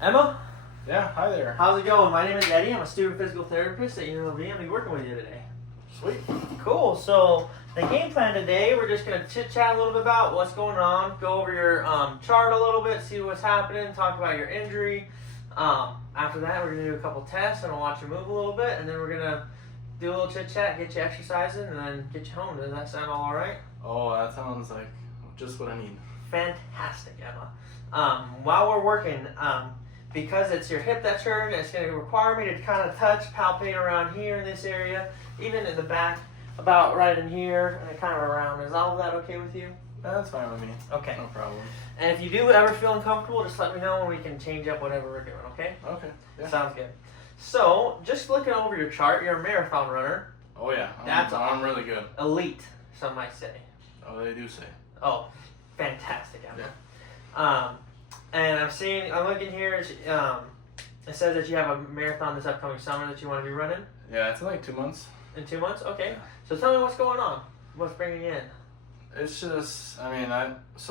Emma? Yeah, hi there. How's it going? My name is Eddie. I'm a student physical therapist at UNLV. I'm going to be working with you today. Sweet. Cool. So the game plan today, we're just going to chit-chat a little bit about what's going on, go over your chart a little bit, see what's happening, talk about your injury. After that, we're going to do a couple tests, and I'll watch you move a little bit, and then we're going to do a little chit-chat, get you exercising, and then get you home. Does that sound all right? Oh, that sounds like just what I need. Fantastic, Emma. While we're working, because it's your hip that's hurting, it's going to require me to kind of touch, palpate around here in this area, even in the back, about right in here, and kind of around. Is all of that okay with you? That's fine with me. Okay. No problem. And if you do ever feel uncomfortable, just let me know and we can change up whatever we're doing, okay? Okay. Yeah. Sounds good. So, just looking over your chart, you're a marathon runner. Oh, yeah. I'm really good. Elite, some might say. Oh, they do say. Oh, fantastic, Emma. Yeah. And I'm looking here, it says that you have a marathon this upcoming summer that you want to be running. Yeah, it's in like 2 months. In 2 months? Okay. Yeah. So tell me what's going on. What's bringing you in? It's just, so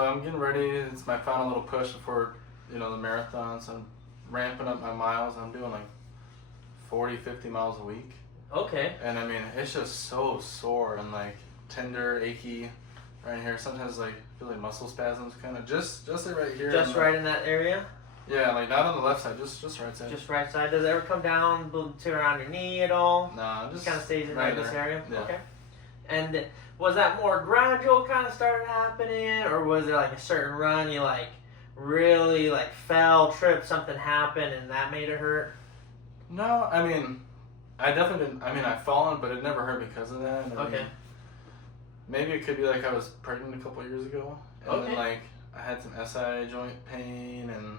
I'm getting ready. It's my final little push before, the marathon. So I'm ramping up my miles. I'm doing like 40, 50 miles a week. Okay. And it's just so sore and like tender, achy right here. Sometimes like feel like muscle spasms kind of just like right here. Just right in that area? Yeah, like not on the left side, just right side. Just right side. Does it ever come down to around your knee at all? No, just kind of stays in right this there. area? Yeah. Okay. And was that more gradual kind of started happening, or was there like a certain run you like really like fell, tripped, something happened and that made it hurt? No, I definitely didn't. I've fallen, but it never hurt because of that. Okay. Maybe it could be like I was pregnant a couple years ago, and Okay. then like I had some SI joint pain and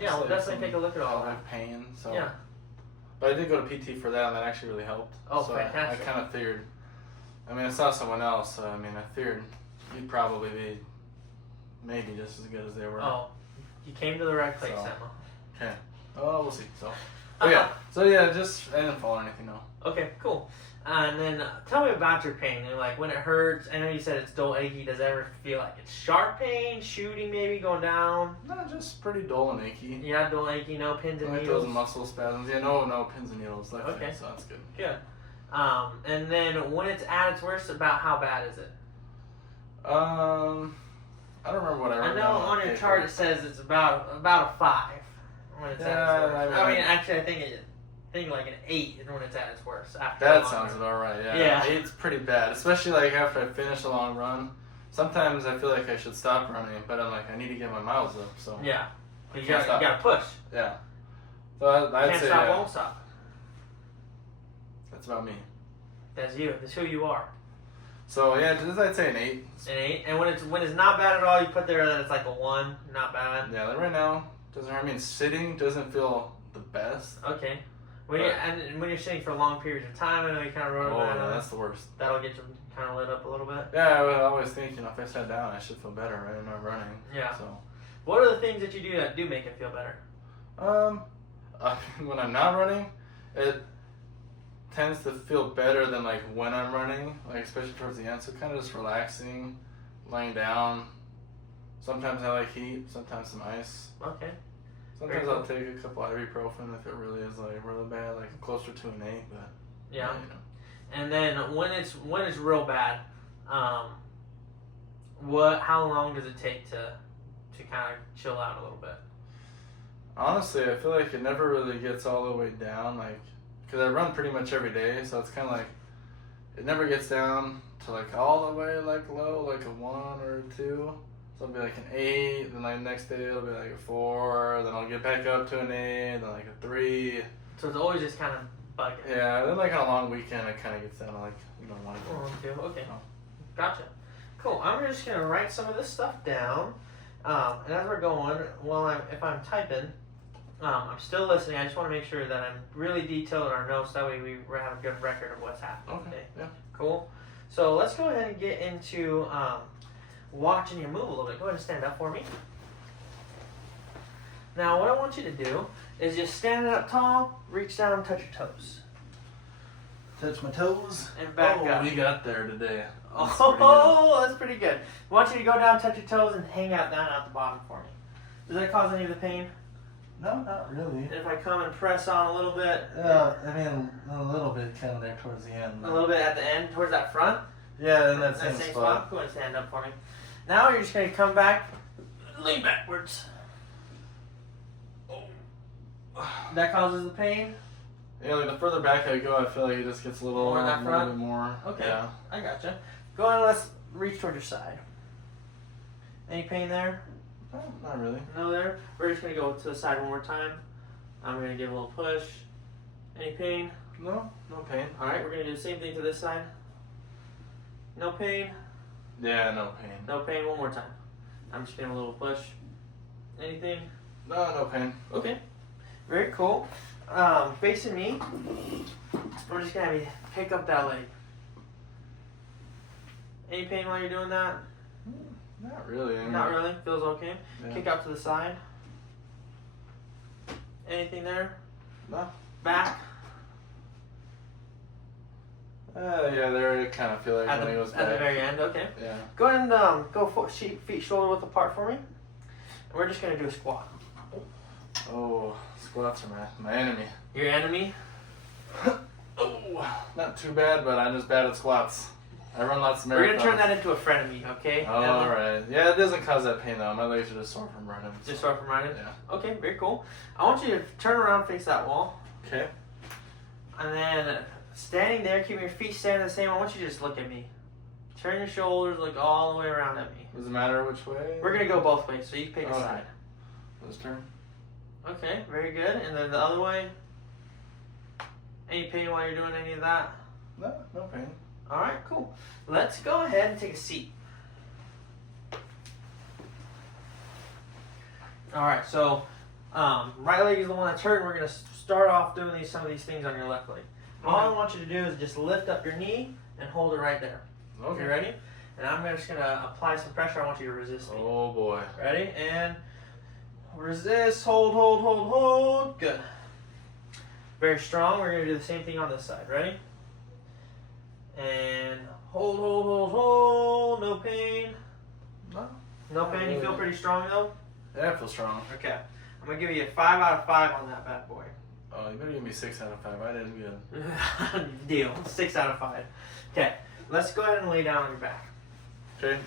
Yeah, we'll like definitely some take a look at all that. pelvic pain. So Yeah. But I did go to PT for that, and that actually really helped. Oh, so fantastic. I kind of figured. I saw someone else, so I figured you'd probably be maybe just as good as they were. Oh, you came to the right place, So. Emma. Okay. Oh, we'll see. So. But yeah. So yeah, just I didn't fall or anything, no. Okay, cool. And then tell me about your pain. And like when it hurts, I know you said it's dull, achy. Does it ever feel like it's sharp pain, shooting maybe, going down? No, just pretty dull and achy. Yeah, dull, achy, no pins and Like needles. those muscle spasms. Yeah, no pins and needles. Like Okay. that, so that's good. Good. And then when it's at its worst, about how bad is it? I don't remember what I wrote I know down on your paper. chart it says it's about a 5 when it's at its worst. Yeah, Actually, I think like an 8 is when it's at its worst. After a That long sounds run. about right. Yeah. Yeah. It's pretty bad, especially like after I finish a long run. Sometimes I feel like I should stop running, but I'm like I need to get my miles up. So Yeah. But you Can't stop. gotta push. yeah. So I'd Can't say stop, won't stop. that's about me. That's you. That's who you are. So yeah, just I'd say an 8. An 8. And when it's not bad at all, you put there that it's like a 1. Not bad. Yeah, like right now doesn't hurt. Sitting doesn't feel the best. Okay. When you're sitting for long periods of time, I know you kind of wrote Oh, that. yeah, that's the worst. That'll get you kind of lit up a little bit. Yeah, I would always think, if I sat down, I should feel better, right? I'm not running. Yeah. So, What are the things that you do that do make it feel better? when I'm not running, it tends to feel better than like when I'm running, like especially towards the end. So kind of just relaxing, laying down. Sometimes I like heat, sometimes some ice. Okay. Sometimes Very I'll take a couple ibuprofen if it really is like really bad, like closer to an 8, but Yeah. And then when it's real bad, how long does it take to kind of chill out a little bit? Honestly, I feel like it never really gets all the way down, like, because I run pretty much every day, so it's kind of like, it never gets down to like all the way like low, like a 1 or a 2. So it'll be like an 8, then like next day it'll be like a 4, then I'll get back up to an 8, then like a 3. So it's always just kind of bugging. Yeah, then like on a long weekend it kind of gets down to like, you don't want to go. 1, 2. Okay. No. Gotcha. Cool. I'm just gonna write some of this stuff down, and as we're going, if I'm typing, I'm still listening. I just want to make sure that I'm really detailed in our notes. That way we have a good record of what's happening Okay, today. yeah. Cool. So let's go ahead and get into watching you move a little bit. Go ahead and stand up for me. Now, what I want you to do is just stand up tall, reach down, and touch your toes. Touch my toes. And back up. We got there today. That's pretty good. I want you to go down, touch your toes, and hang out down at the bottom for me. Does that cause any of the pain? No, not really. And if I come and press on a little bit. I mean, a little bit kind of there towards the end. A little bit at the end, towards that front? Yeah, in that same spot. Go ahead and stand up for me. Now you're just going to come back, lean backwards. That causes the pain? Yeah, like the further back I go, I feel like it just gets a little, More in that front? bit more. Okay, Yeah. I gotcha. Go ahead and let's reach toward your side. Any pain there? No, not really. No there? We're just going to go to the side one more time. I'm going to give a little push. Any pain? No, no pain. Alright, we're going to do the same thing to this side. No pain? Yeah, no pain. No pain, one more time. I'm just getting a little push. Anything? No, no pain. Okay. Very cool. Facing me, we're just going to have you pick up that leg. Any pain while you're doing that? Not really. I mean, Not really. Feels okay. Yeah. Kick out to the side. Anything there? No. Back. Yeah, there it kind of feel like At when the, it goes at the back. very end. Okay. Yeah. Go ahead and go feet shoulder width apart for me. And we're just going to do a squat. Oh, squats are my enemy. Your enemy? Oh, not too bad, but I'm just bad at squats. I run lots of marathons. We're going to turn that into a frenemy, okay? Oh, alright. Yeah, it doesn't cause that pain though. My legs are just sore from running. Just sore from running? Yeah. Okay, very cool. I want you to turn around, face that wall. Okay. And then standing there, keeping your feet standing the same, I want you to just look at me. Turn your shoulders, look all the way around at me. Does it matter which way? We're going to go both ways, so you pick a Okay. side. Let's turn. Okay, very good. And then the other way. Any pain while you're doing any of that? No, no pain. All right, cool. Let's go ahead and take a seat. All right, so right leg is the one that's hurting. We're going to start off doing some of these things on your left leg. All I want you to do is just lift up your knee and hold it right there. Okay. You ready? And I'm just going to apply some pressure. I want you to resist me. Oh boy. Ready? And resist, hold, hold, hold, hold. Good. Very strong. We're going to do the same thing on this side. Ready? And hold, hold, hold, hold. No pain. No. No pain. You feel pretty strong though? Yeah, I feel strong. Okay. I'm going to give you a 5 out of 5 on that bad boy. Oh, you better give me 6 out of 5. I did good. Deal. 6 out of 5. Okay. Let's go ahead and lay down on your back. Okay.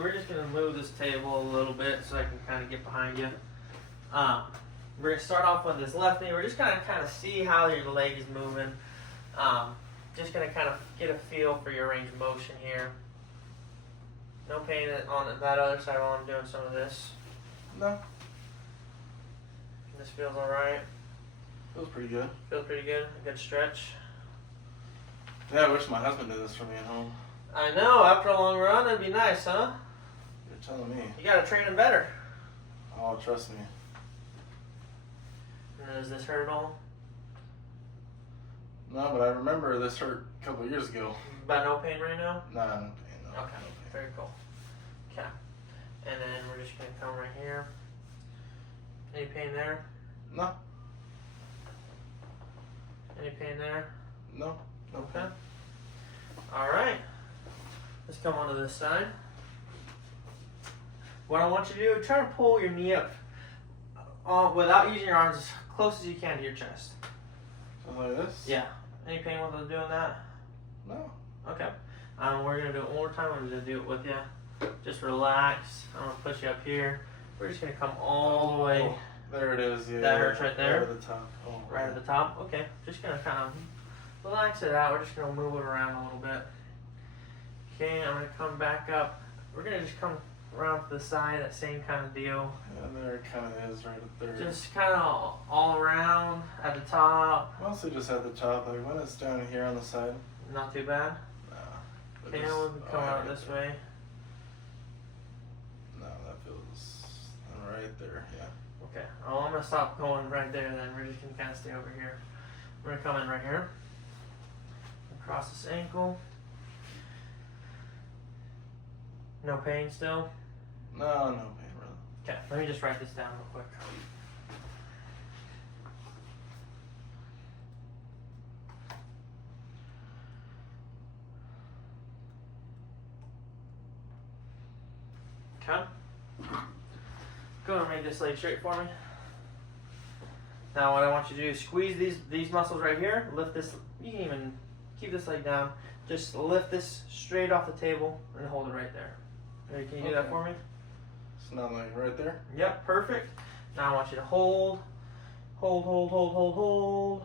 We're just going to move this table a little bit so I can kind of get behind you. We're going to start off with this left knee. We're just going to kind of see how your leg is moving. Just going to kind of get a feel for your range of motion here. No pain on that other side while I'm doing some of this. No. This feels alright. Feels pretty good. Feels pretty good. A good stretch. Yeah, I wish my husband did this for me at home. I know. After a long run, that'd be nice, huh? You're telling me. You got to train him better. Oh, trust me. Does this hurt at all? No, but I remember this hurt a couple of years ago. About no pain right now? Nah, no pain. No. Okay, very cool. Okay. And then we're just going to come right here. Any pain there? No. Any pain there? No. No Okay. pain. Alright. Let's come onto this side. What I want you to do, try to pull your knee up without using your arms as close as you can to your chest. Something like this? Yeah. Any pain with doing that? No. Okay. We're going to do it one more time. I'm going to do it with you. Just relax. I'm going to push you up here. We're just going to come all the way. Oh, there it is. Yeah. That hurts right there? Right at the top. Oh, Right at the top? Okay. Just going to kind of relax it out. We're just going to move it around a little bit. Okay, I'm going to come back up. We're going to just come around to the side, that same kind of deal. Yeah, there it kind of is right up there. Just kind of all around at the top. Mostly just at the top. Like when it's down here on the side. Not too bad. Nah. But Okay, just- we'll come out right this there. way. No, that feels right there. Yeah. Okay. Oh, I'm going to stop going right there then. We're just going to kind of stay over here. We're going to come in right here. Across this ankle. No pain still? No, no pain really. Okay, let me just write this down real quick. Okay. Go ahead and make this leg straight for me. Now what I want you to do is squeeze these muscles right here. Lift this. You can even keep this leg down. Just lift this straight off the table and hold it right there. Ready, can you do that for me? So now like right there? Yep, perfect. Now I want you to hold. Hold, hold, hold, hold, hold.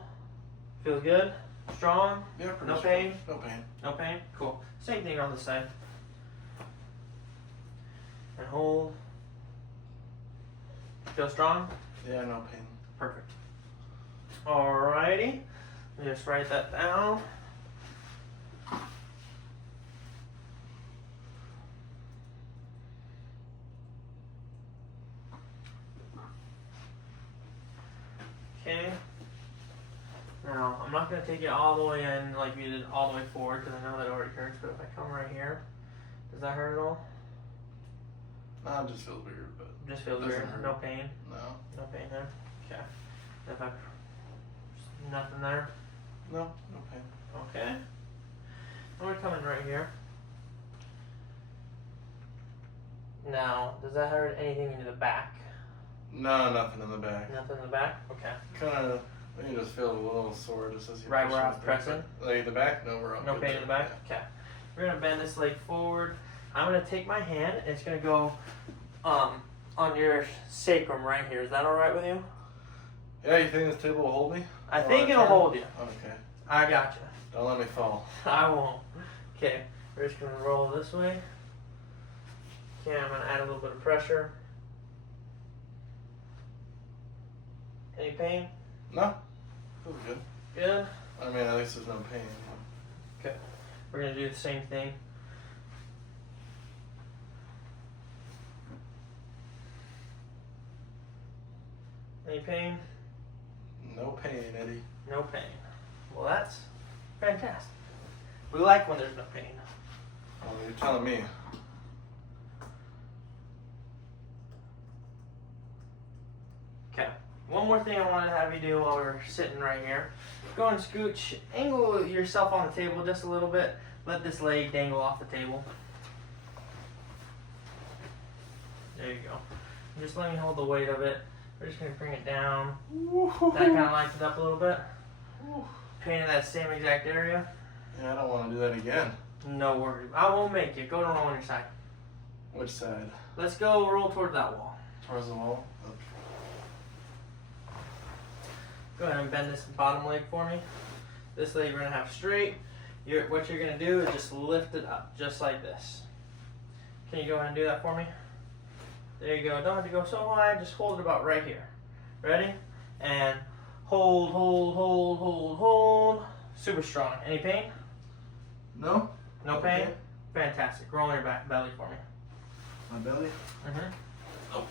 Feels good? Strong? Yeah, pretty No strong. pain? No pain. No pain? Cool. Same thing on this side. And hold. Feel strong? Yeah, no pain. Perfect. Alrighty. Just write that down. Okay. Now, I'm not going to take it all the way in like we did all the way forward because I know that already hurts, but if I come right here, does that hurt at all? Nah, it just feels weird, but Just feels doesn't weird. hurt. No pain. no. No pain there. Okay. If I nothing there. No, no pain. Okay. I'm gonna come in right here. Now, does that hurt anything in the back? No, nothing in the back. Nothing in the back? Okay. Kind of, you just feel a little sore just as you Right push where I it was back. pressing? Like the back? No, we're up. No pain in the back? Okay. We're gonna bend this leg forward. I'm gonna take my hand and it's gonna go on your sacrum right here. Is that alright with you? Yeah, you think this table will hold me? I While think it'll turn? hold you. Okay. I gotcha. Don't let me fall. I won't. Okay, we're just gonna roll this way. Okay, I'm gonna add a little bit of pressure. Any pain? No. Feels good. Good. I mean, at least there's no pain. Okay, we're gonna do the same thing. Any pain? No pain, Eddie. No pain. Well, that's fantastic. We like when there's no pain. Oh, you're telling me. Okay. One more thing I wanted to have you do while we're sitting right here. Go and scooch, angle yourself on the table just a little bit. Let this leg dangle off the table. There you go. And just let me hold the weight of it. We're just going to bring it down. That kind of lights it up a little bit. Pain in that same exact area. Yeah, I don't want to do that again. No worries. I won't make you. Go to roll on your side. Which side? Let's go roll towards that wall. Towards the wall? Okay. Go ahead and bend this bottom leg for me. This leg we're going to have straight. What you're going to do is just lift it up, just like this. Can you go ahead and do that for me? There you go. Don't have to go so high. Just hold it about right here. Ready? And hold, hold, hold, hold, hold. Super strong. Any pain? No? No pain? Okay. Fantastic. Roll on your back belly for me. My belly? Mm-hmm. Oh.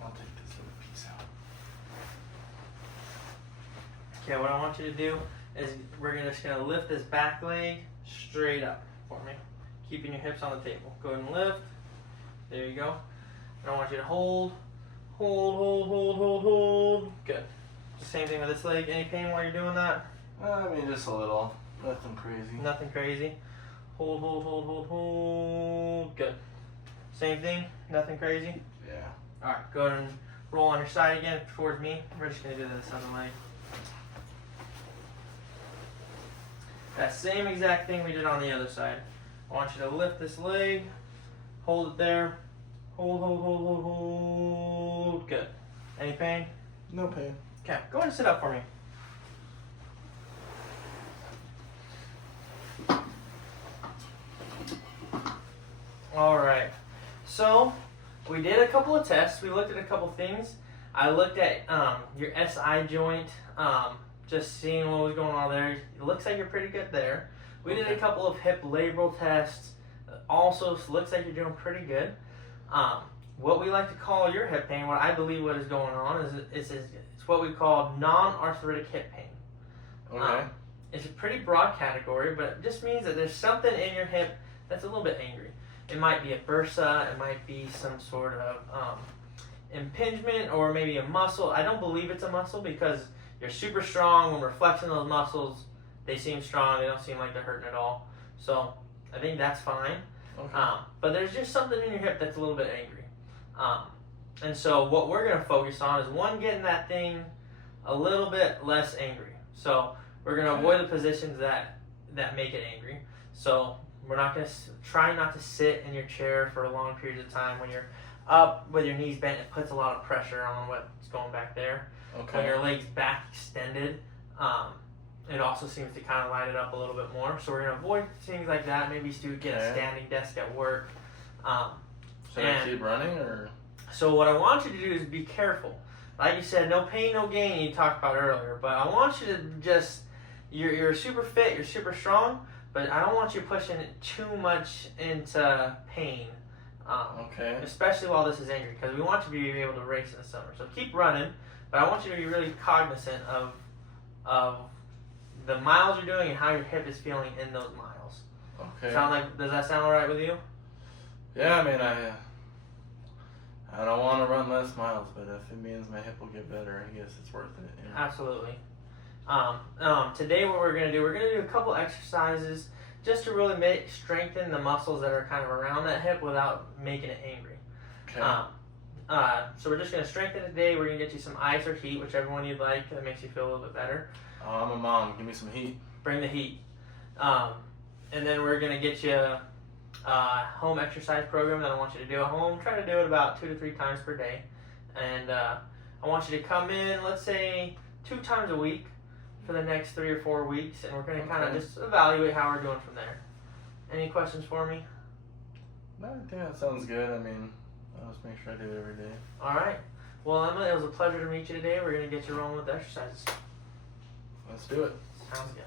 I'll take this little piece out. Okay, what I want you to do is we're just going to lift this back leg straight up for me. Keeping your hips on the table. Go ahead and lift. There you go. And I want you to hold. Hold, hold, hold, hold, hold. Good. Same thing with this leg. Any pain while you're doing that? I mean, just a little. Nothing crazy. Nothing crazy. Hold, hold, hold, hold, hold. Good. Same thing. Nothing crazy. Yeah. Alright, go ahead and roll on your side again towards me. We're just going to do this other leg. That same exact thing we did on the other side. I want you to lift this leg. Hold it there. Hold, hold, hold, hold, hold. Good. Any pain? No pain. Okay, go ahead and sit up for me. Alright, so we did a couple of tests. We looked at a couple things. I looked at your SI joint, just seeing what was going on there. It looks like you're pretty good there. We did a couple of hip labral tests. Also, looks like you're doing pretty good. What we like to call your hip pain, what I believe what is going on, is it's what we call non-arthritic hip pain. Okay. It's a pretty broad category, but it just means that there's something in your hip that's a little bit angry. It might be a bursa, it might be some sort of impingement, or maybe a muscle. I don't believe it's a muscle because you're super strong. When we're flexing those muscles, they seem strong. They don't seem like they're hurting at all. So I think that's fine. Okay. But there's just something in your hip that's a little bit angry. And so what we're going to focus on is one, getting that thing a little bit less angry. So we're going to avoid the positions that make it angry. So we're not going to try not to sit in your chair for long periods of time. When you're up with your knees bent, it puts a lot of pressure on what's going back there. Okay. When your legs back extended, it also seems to kind of light it up a little bit more. So we're going to avoid things like that. Maybe get a standing desk at work. Should I keep running or? So what I want you to do is be careful. Like you said, no pain, no gain, you talked about earlier. But I want you to just, you're super fit, you're super strong, but I don't want you pushing it too much into pain. Okay. Especially while this is angry, because we want you to be able to race in the summer. So keep running, but I want you to be really cognizant of the miles you're doing and how your hip is feeling in those miles. Okay. Does that sound all right with you? Yeah, I mean, I don't want to run less miles, but if it means my hip will get better, I guess it's worth it. You know? Absolutely. Today what we're going to do a couple exercises just to really strengthen the muscles that are kind of around that hip without making it angry. Okay. So we're just going to strengthen it today. We're going to get you some ice or heat, whichever one you'd like. That makes you feel a little bit better. Oh, I'm a mom. Give me some heat. Bring the heat. And then we're going to get you a home exercise program that I want you to do at home. Try to do it about 2 to 3 times per day. And I want you to come in, let's say, 2 times a week for the next 3 or 4 weeks. And we're going to kind of just evaluate how we're doing from there. Any questions for me? No, I think that sounds good. I mean, I'll just make sure I do it every day. All right. Well, Emma, it was a pleasure to meet you today. We're going to get you rolling with the exercises. Let's do it. Sounds good.